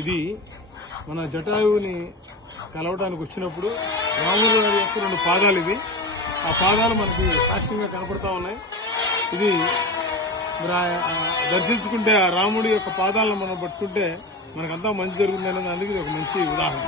ఇది మన జటాయువుని కలవడానికి వచ్చినప్పుడు రాముడు గారి యొక్క 2 పాదాలు ఇవి. ఆ పాదాలు మనకు సాక్ష్యంగా కనపడతా ఉన్నాయి. ఇది దర్శించుకుంటే ఆ రాముడి యొక్క పాదాలను మనం పట్టుకుంటే మనకంతా మంచి జరుగుతుందనే దానికి ఇది ఒక మంచి ఉదాహరణ.